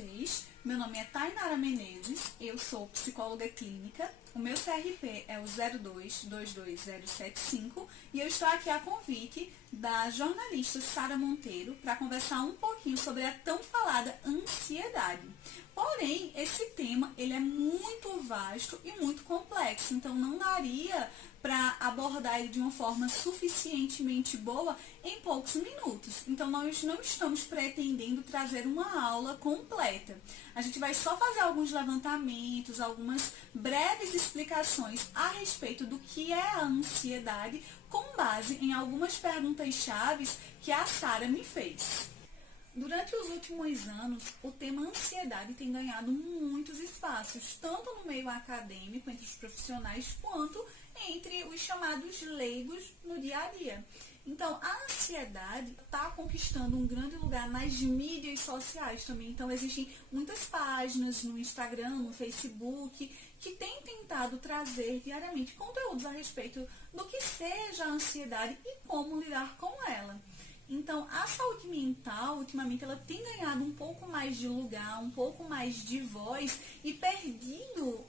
vocês? Meu nome é Tainara Menezes, eu sou psicóloga clínica, o meu CRP é o 0222075 e eu estou aqui a convite da jornalista Sara Monteiro para conversar um pouquinho sobre a tão falada ansiedade. Porém, esse tema ele é muito vasto e muito complexo, então não daria para abordar ele de uma forma suficientemente boa em poucos minutos. Então, nós não estamos pretendendo trazer uma aula completa. A gente vai só fazer alguns levantamentos, algumas breves explicações a respeito do que é a ansiedade, com base em algumas perguntas-chave que a Sara me fez. Durante os últimos anos, o tema ansiedade tem ganhado muitos espaços, tanto no meio acadêmico, entre os profissionais, quanto entre os chamados leigos no dia a dia. Então, a ansiedade está conquistando um grande lugar nas mídias sociais também. Então, existem muitas páginas no Instagram, no Facebook, que têm tentado trazer diariamente conteúdos a respeito do que seja a ansiedade e como lidar com ela. Então, a saúde mental, ultimamente, ela tem ganhado um pouco mais de lugar, um pouco mais de voz e perdido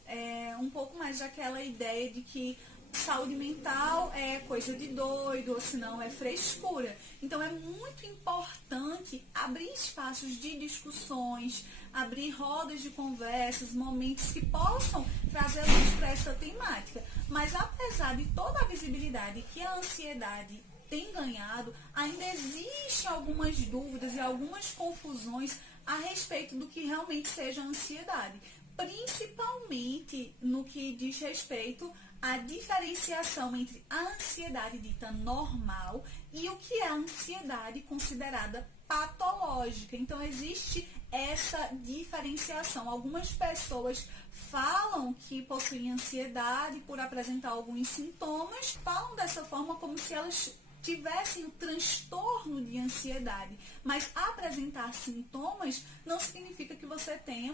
um pouco mais daquela ideia de que saúde mental é coisa de doido, ou senão é frescura. Então, é muito importante abrir espaços de discussões, abrir rodas de conversas, momentos que possam trazer luz para essa temática. Mas, apesar de toda a visibilidade que a ansiedade tem ganhado, ainda existem algumas dúvidas e algumas confusões a respeito do que realmente seja a ansiedade, principalmente no que diz respeito à diferenciação entre a ansiedade dita normal e o que é a ansiedade considerada patológica. Então, existe essa diferenciação. Algumas pessoas falam que possuem ansiedade por apresentar alguns sintomas, falam dessa forma como se elas tivessem o transtorno de ansiedade, mas apresentar sintomas não significa que você tenha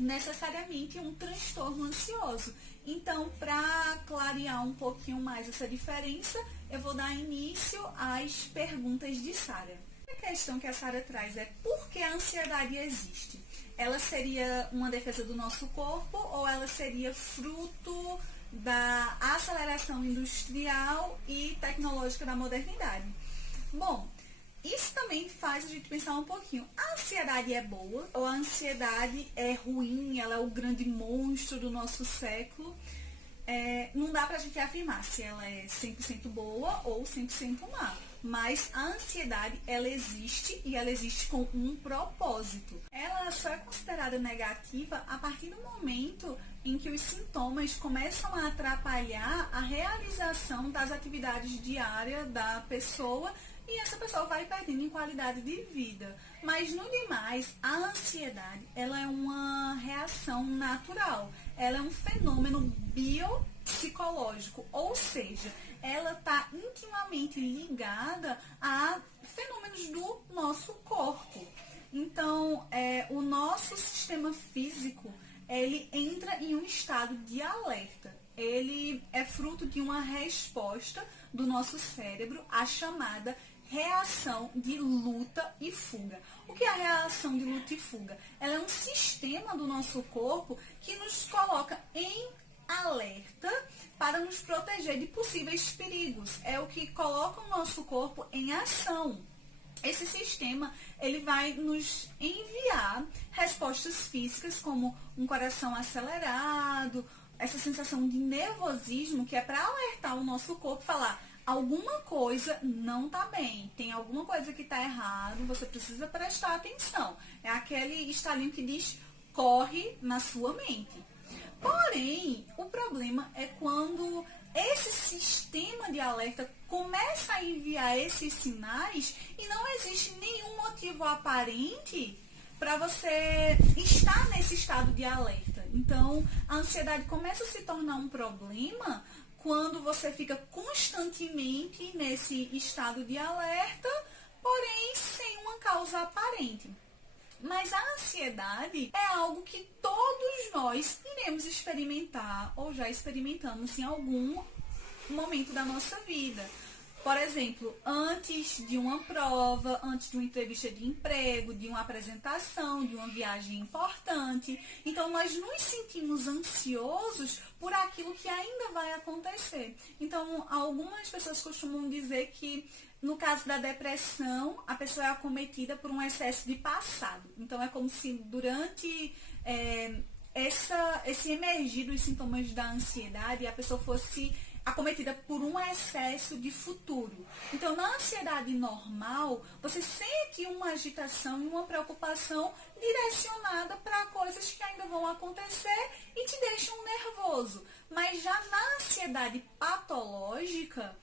necessariamente um transtorno ansioso. Então, para clarear um pouquinho mais essa diferença, eu vou dar início às perguntas de Sara. A questão que a Sara traz é: por que a ansiedade existe? Ela seria uma defesa do nosso corpo ou ela seria fruto da aceleração industrial e tecnológica da modernidade? Bom, isso também faz a gente pensar um pouquinho. A ansiedade é boa ou a ansiedade é ruim? Ela é o grande monstro do nosso século? Não dá pra gente afirmar se ela é 100% boa ou 100% má. Mas a ansiedade, ela existe e ela existe com um propósito. Ela só é considerada negativa a partir do momento em que os sintomas começam a atrapalhar a realização das atividades diárias da pessoa e essa pessoa vai perdendo em qualidade de vida. Mas, no demais, a ansiedade, ela é uma reação natural. Ela é um fenômeno biopsicológico, ou seja, ela está intimamente ligada a fenômenos do nosso corpo. Então, o nosso sistema físico, ele entra em um estado de alerta. Ele é fruto de uma resposta do nosso cérebro à chamada reação de luta e fuga. O que é a reação de luta e fuga? Ela é um sistema do nosso corpo que nos coloca em alerta para nos proteger de possíveis perigos. É o que coloca o nosso corpo em ação. Esse sistema, ele vai nos enviar respostas físicas como um coração acelerado, essa sensação de nervosismo que é para alertar o nosso corpo e falar: alguma coisa não está bem, tem alguma coisa que está errado, você precisa prestar atenção. É aquele estalinho que diz: corre na sua mente. Porém, o problema é quando esse sistema de alerta começa a enviar esses sinais e não existe nenhum motivo aparente para você estar nesse estado de alerta. Então, a ansiedade começa a se tornar um problema quando você fica constantemente nesse estado de alerta, porém sem uma causa aparente. Mas a ansiedade é algo que todos nós iremos experimentar ou já experimentamos em algum momento da nossa vida. Por exemplo, antes de uma prova, antes de uma entrevista de emprego, de uma apresentação, de uma viagem importante. Então, nós nos sentimos ansiosos por aquilo que ainda vai acontecer. Então, algumas pessoas costumam dizer que, no caso da depressão, a pessoa é acometida por um excesso de passado. Então, é como se durante esse emergir dos sintomas da ansiedade, a pessoa fosse acometida por um excesso de futuro. Então, na ansiedade normal, você sente uma agitação e uma preocupação direcionada para coisas que ainda vão acontecer e te deixam nervoso. Mas já na ansiedade patológica,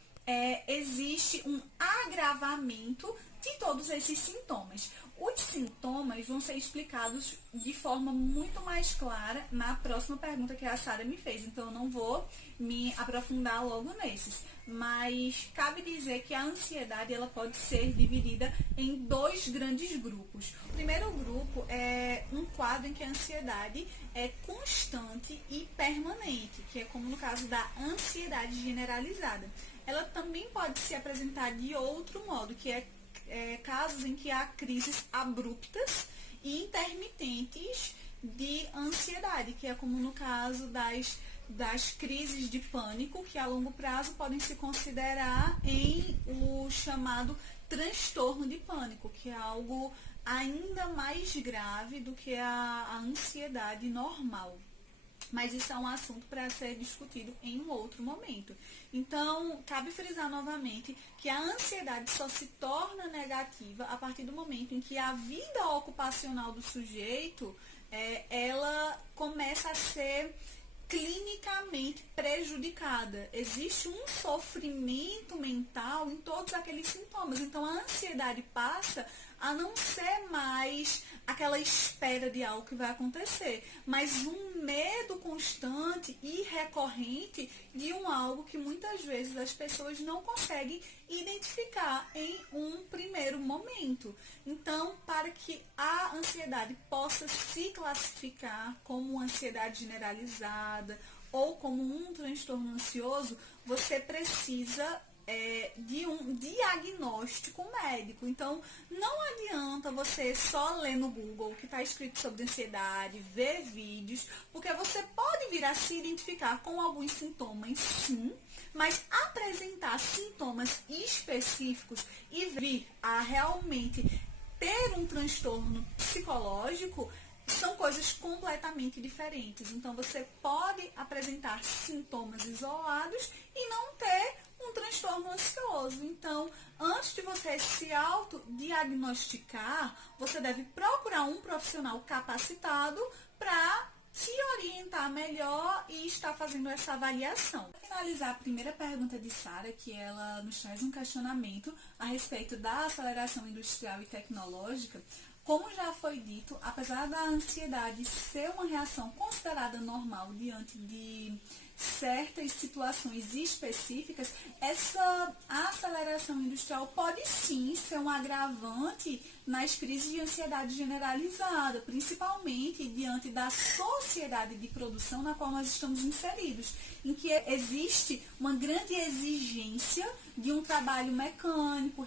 existe um agravamento de todos esses sintomas. Os sintomas vão ser explicados de forma muito mais clara na próxima pergunta que a Sara me fez, então eu não vou me aprofundar logo nesses. Mas cabe dizer que a ansiedade ela pode ser dividida em 2 grandes grupos. O primeiro grupo é um quadro em que a ansiedade é constante e permanente, que é como no caso da ansiedade generalizada. Ela também pode se apresentar de outro modo, que é casos em que há crises abruptas e intermitentes de ansiedade, que é como no caso das crises de pânico, que a longo prazo podem se considerar em o chamado transtorno de pânico, que é algo ainda mais grave do que a ansiedade normal. Mas isso é um assunto para ser discutido em um outro momento. Então, cabe frisar novamente que a ansiedade só se torna negativa a partir do momento em que a vida ocupacional do sujeito, ela começa a ser clinicamente prejudicada. Existe um sofrimento mental em todos aqueles sintomas. Então, a ansiedade passa a não ser mais aquela espera de algo que vai acontecer, mas um medo constante e recorrente de algo que muitas vezes as pessoas não conseguem identificar em um primeiro momento. Então, para que a ansiedade possa se classificar como uma ansiedade generalizada ou como um transtorno ansioso, você precisa de um diagnóstico médico. Então, não adianta você só ler no Google o que está escrito sobre ansiedade, ver vídeos, porque você pode vir a se identificar com alguns sintomas, sim, mas apresentar sintomas específicos e vir a realmente ter um transtorno psicológico são coisas completamente diferentes. Então, você pode apresentar sintomas isolados e não ter um transtorno ansioso. Então, antes de você se autodiagnosticar, você deve procurar um profissional capacitado para te orientar melhor e estar fazendo essa avaliação. Para finalizar a primeira pergunta de Sara, que ela nos traz um questionamento a respeito da aceleração industrial e tecnológica. Como já foi dito, apesar da ansiedade ser uma reação considerada normal diante de certas situações específicas, essa aceleração industrial pode sim ser um agravante nas crises de ansiedade generalizada, principalmente diante da sociedade de produção na qual nós estamos inseridos, em que existe uma grande exigência de um trabalho mecânico,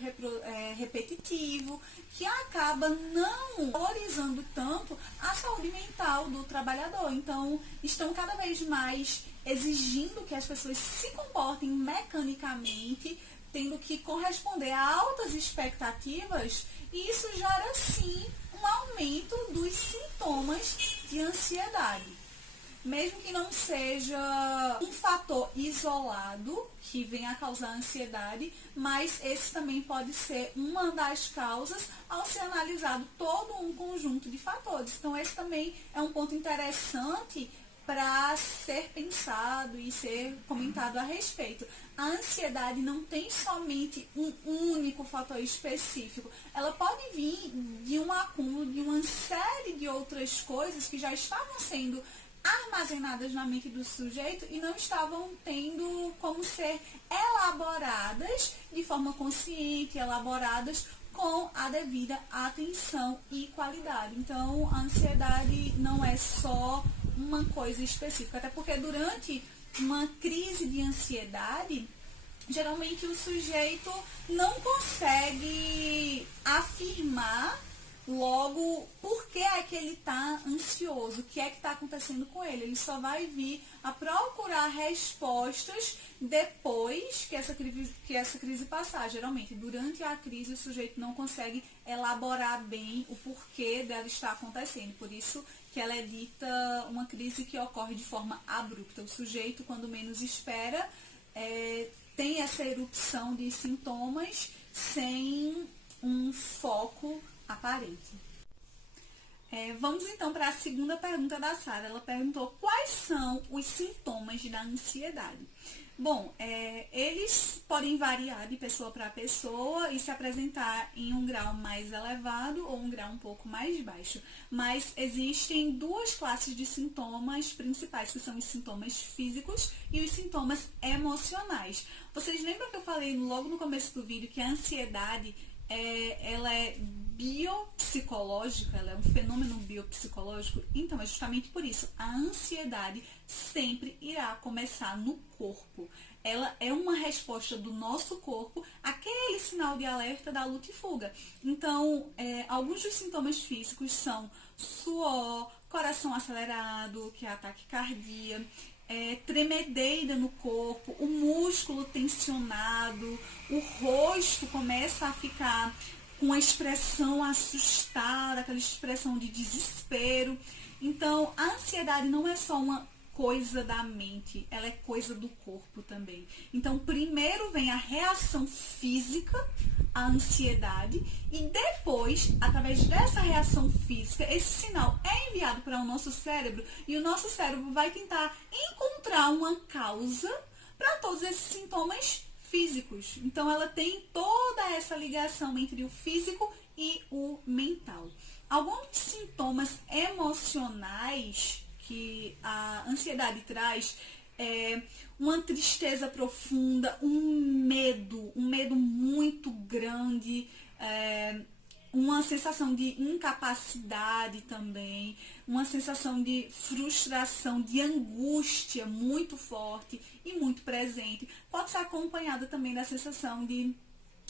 repetitivo, que acaba não valorizando tanto a saúde mental do trabalhador. Então, estão cada vez mais exigindo que as pessoas se comportem mecanicamente, tendo que corresponder a altas expectativas, e isso gera sim um aumento dos sintomas de ansiedade. Mesmo que não seja um fator isolado que venha a causar ansiedade, mas esse também pode ser uma das causas ao ser analisado todo um conjunto de fatores. Então, esse também é um ponto interessante para ser pensado e ser comentado a respeito. A ansiedade não tem somente um único fator específico. Ela pode vir de um acúmulo de uma série de outras coisas que já estavam sendo armazenadas na mente do sujeito e não estavam tendo como ser elaboradas de forma consciente, elaboradas com a devida atenção e qualidade. Então, a ansiedade não é só uma coisa específica, até porque durante uma crise de ansiedade, geralmente o sujeito não consegue afirmar logo por que é que ele está ansioso, o que é que está acontecendo com ele. Ele só vai vir a procurar respostas depois que essa crise passar. Geralmente, durante a crise, o sujeito não consegue elaborar bem o porquê dela estar acontecendo. Por isso que ela é dita uma crise que ocorre de forma abrupta. O sujeito, quando menos espera, tem essa erupção de sintomas sem um foco aparente. Vamos então para a segunda pergunta da Sara. Ela perguntou quais são os sintomas da ansiedade. Bom, eles podem variar de pessoa para pessoa e se apresentar em um grau mais elevado ou um grau um pouco mais baixo. Mas existem duas classes de sintomas principais, que são os sintomas físicos e os sintomas emocionais. Vocês lembram que eu falei logo no começo do vídeo que a ansiedade ela é biopsicológica, ela é um fenômeno biopsicológico? Então, é justamente por isso. A ansiedade sempre irá começar no corpo. Ela é uma resposta do nosso corpo àquele sinal de alerta da luta e fuga. Então, alguns dos sintomas físicos são suor, coração acelerado, que é a taquicardia, tremedeira no corpo, o músculo tensionado, o rosto começa a ficar com uma expressão assustada, aquela expressão de desespero. Então, a ansiedade não é só uma coisa da mente, ela é coisa do corpo também. Então, primeiro vem a reação física, a ansiedade, e depois, através dessa reação física, esse sinal é enviado para o nosso cérebro e o nosso cérebro vai tentar encontrar uma causa para todos esses sintomas físicos. Então, ela tem toda essa ligação entre o físico e o mental. Alguns sintomas emocionais que a ansiedade traz uma tristeza profunda, um medo muito grande, uma sensação de incapacidade também, uma sensação de frustração, de angústia muito forte e muito presente. Pode ser acompanhada também da sensação de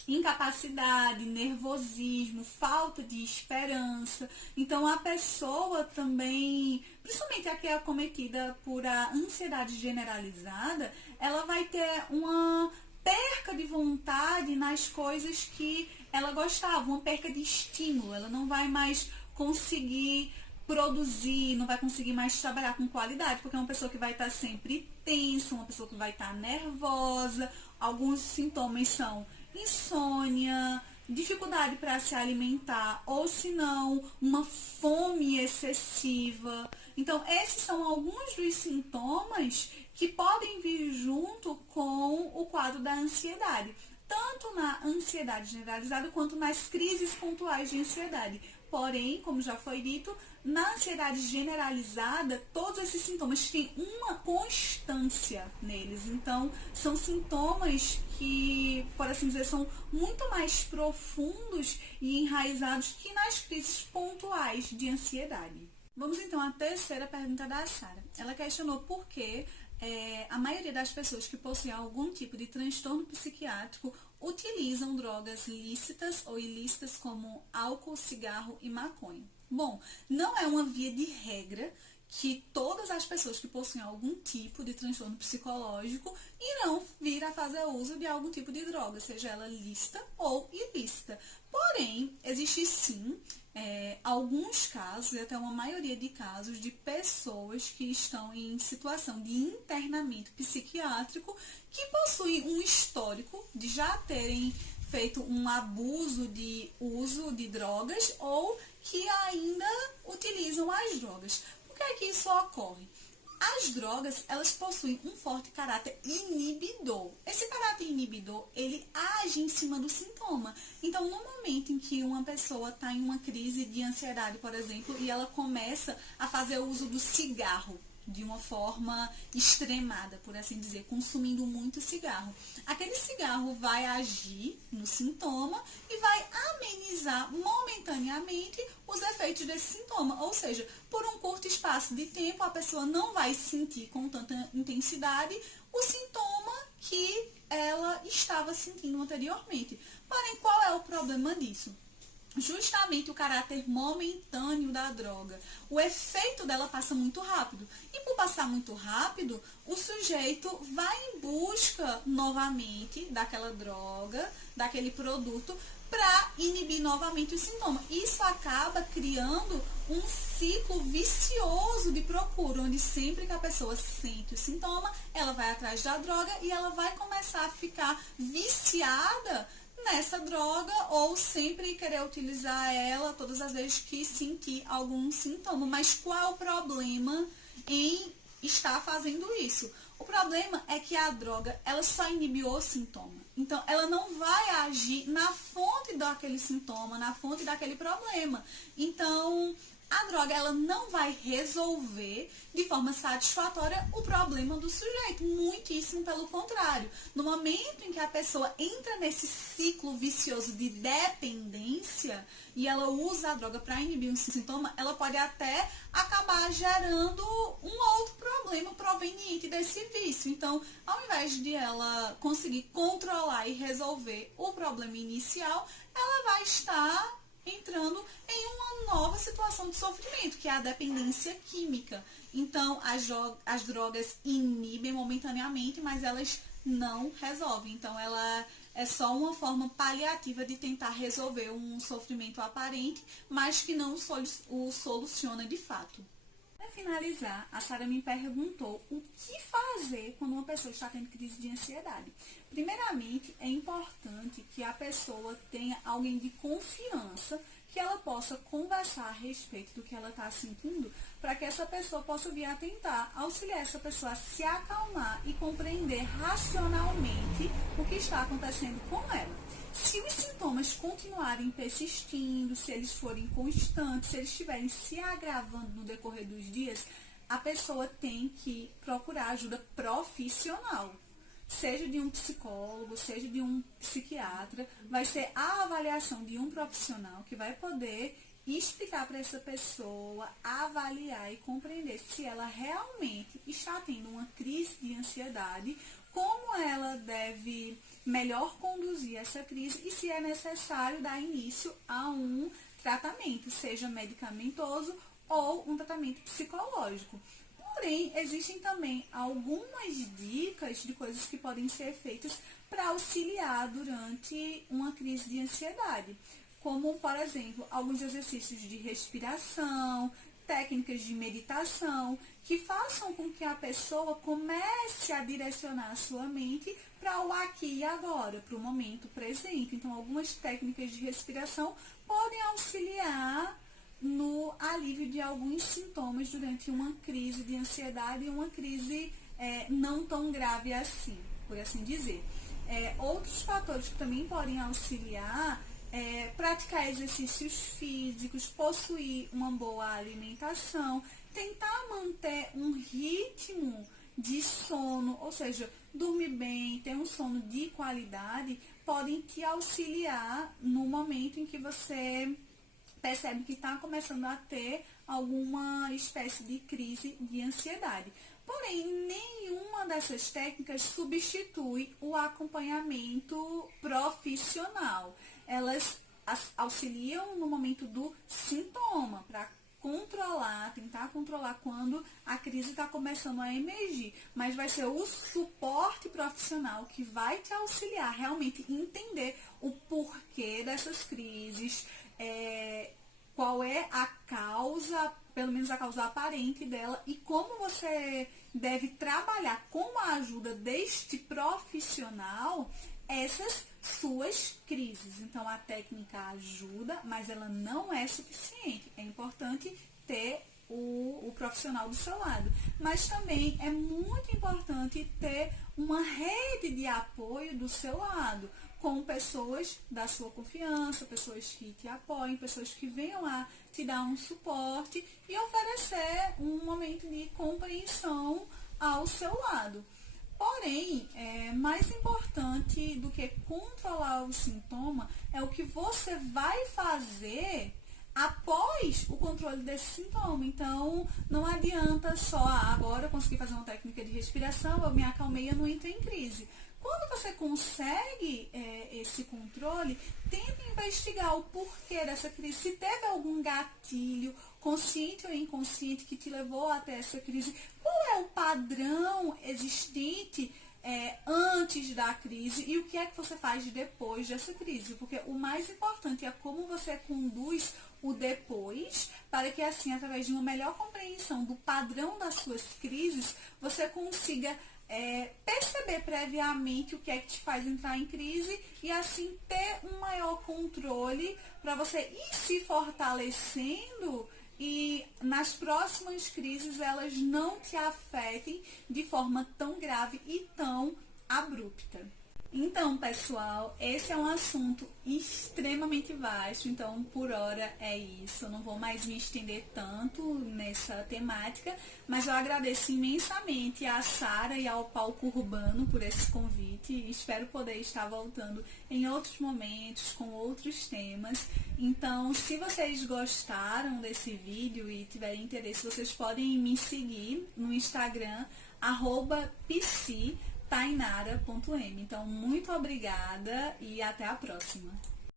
incapacidade, nervosismo, falta de esperança. Então, a pessoa também, principalmente a que é acometida por a ansiedade generalizada, ela vai ter uma perca de vontade nas coisas que ela gostava, uma perca de estímulo. Ela não vai mais conseguir produzir, não vai conseguir mais trabalhar com qualidade, porque é uma pessoa que vai estar sempre tensa, uma pessoa que vai estar nervosa. Alguns sintomas são insônia, dificuldade para se alimentar, ou se não, uma fome excessiva. Então, esses são alguns dos sintomas que podem vir junto com o quadro da ansiedade, tanto na ansiedade generalizada quanto nas crises pontuais de ansiedade. Porém, como já foi dito, na ansiedade generalizada, todos esses sintomas têm uma constância neles. Então, são sintomas que, por assim dizer, são muito mais profundos e enraizados que nas crises pontuais de ansiedade. Vamos então à terceira pergunta da Sara. Ela questionou por que a maioria das pessoas que possuem algum tipo de transtorno psiquiátrico utilizam drogas lícitas ou ilícitas como álcool, cigarro e maconha. Bom, não é uma via de regra que todas as pessoas que possuem algum tipo de transtorno psicológico irão vir a fazer uso de algum tipo de droga, seja ela lícita ou ilícita. Porém, existe sim alguns casos, e até uma maioria de casos, de pessoas que estão em situação de internamento psiquiátrico que possuem um histórico de já terem feito um abuso de uso de drogas ou que ainda utilizam as drogas. Por que é que isso ocorre? As drogas, elas possuem um forte caráter inibidor. Esse caráter inibidor, ele age em cima do sintoma. Então, no momento em que uma pessoa está em uma crise de ansiedade, por exemplo, e ela começa a fazer uso do cigarro de uma forma extremada, por assim dizer, consumindo muito cigarro, aquele cigarro vai agir no sintoma e vai amenizar momentaneamente os efeitos desse sintoma. Ou seja, por um curto espaço de tempo, a pessoa não vai sentir com tanta intensidade o sintoma que ela estava sentindo anteriormente. Porém, qual é o problema disso? Justamente o caráter momentâneo da droga. O efeito dela passa muito rápido. E por passar muito rápido, o sujeito vai em busca novamente daquela droga, daquele produto, para inibir novamente o sintoma. Isso acaba criando um ciclo vicioso de procura, onde sempre que a pessoa sente o sintoma, ela vai atrás da droga e ela vai começar a ficar viciada nessa droga ou sempre querer utilizar ela todas as vezes que sentir algum sintoma. Mas qual é o problema em estar fazendo isso? O problema é que a droga, ela só inibe o sintoma. Então, ela não vai agir na fonte daquele sintoma, na fonte daquele problema. Então, a droga, ela não vai resolver de forma satisfatória o problema do sujeito. Muitíssimo pelo contrário. No momento em que a pessoa entra nesse ciclo vicioso de dependência e ela usa a droga para inibir um sintoma, ela pode até acabar gerando um outro problema proveniente desse vício. Então, ao invés de ela conseguir controlar e resolver o problema inicial, ela vai estar entrando em uma nova situação de sofrimento, que é a dependência química. Então, as drogas inibem momentaneamente, mas elas não resolvem. Então, ela é só uma forma paliativa de tentar resolver um sofrimento aparente, mas que não o soluciona de fato. Para finalizar, a Sara me perguntou o que fazer quando uma pessoa está tendo crise de ansiedade. Primeiramente, é importante que a pessoa tenha alguém de confiança, que ela possa conversar a respeito do que ela está sentindo, para que essa pessoa possa vir a tentar auxiliar essa pessoa a se acalmar e compreender racionalmente o que está acontecendo com ela. Se os sintomas continuarem persistindo, se eles forem constantes, se eles estiverem se agravando no decorrer dos dias, a pessoa tem que procurar ajuda profissional. Seja de um psicólogo, seja de um psiquiatra, vai ser a avaliação de um profissional que vai poder explicar para essa pessoa, avaliar e compreender se ela realmente está tendo uma crise de ansiedade, como ela deve melhor conduzir essa crise e se é necessário dar início a um tratamento, seja medicamentoso ou um tratamento psicológico. Porém, existem também algumas dicas de coisas que podem ser feitas para auxiliar durante uma crise de ansiedade, como, por exemplo, alguns exercícios de respiração, técnicas de meditação, que façam com que a pessoa comece a direcionar a sua mente para o aqui e agora, para o momento presente. Então, algumas técnicas de respiração podem auxiliar no alívio de alguns sintomas durante uma crise de ansiedade e uma crise não tão grave assim, por assim dizer. Outros fatores que também podem auxiliar praticar exercícios físicos, possuir uma boa alimentação, tentar manter um ritmo de sono, ou seja, dormir bem, ter um sono de qualidade, podem te auxiliar no momento em que você percebe que está começando a ter alguma espécie de crise de ansiedade. Porém, nenhuma dessas técnicas substitui o acompanhamento profissional. Elas auxiliam no momento do sintoma, para tentar controlar quando a crise está começando a emergir. Mas vai ser o suporte profissional que vai te auxiliar realmente entender o porquê dessas crises, qual é a causa, pelo menos a causa aparente dela, e como você deve trabalhar com a ajuda deste profissional essas suas crises. Então, a técnica ajuda, mas ela não é suficiente. É importante ter o profissional do seu lado. Mas também é muito importante ter uma rede de apoio do seu lado, com pessoas da sua confiança, pessoas que te apoiem, pessoas que venham a te dar um suporte e oferecer um momento de compreensão ao seu lado. Porém, mais importante do que controlar o sintoma é o que você vai fazer após o controle desse sintoma. Então, não adianta só, agora eu consegui fazer uma técnica de respiração, eu me acalmei, eu não entrei em crise. Quando você consegue esse controle, tenta investigar o porquê dessa crise. Se teve algum gatilho, consciente ou inconsciente, que te levou até essa crise, qual é o padrão existente antes da crise e o que é que você faz depois dessa crise, porque o mais importante é como você conduz o depois, para que assim, através de uma melhor compreensão do padrão das suas crises, você consiga perceber previamente o que é que te faz entrar em crise e assim ter um maior controle para você ir se fortalecendo e nas próximas crises elas não te afetem de forma tão grave e tão abrupta. Então, pessoal, esse é um assunto extremamente vasto, então por hora é isso. Eu não vou mais me estender tanto nessa temática, mas eu agradeço imensamente a Sara e ao Palco Urbano por esse convite e espero poder estar voltando em outros momentos com outros temas. Então, se vocês gostaram desse vídeo e tiverem interesse, vocês podem me seguir no Instagram, @psi tainara.m. Então, muito obrigada e até a próxima.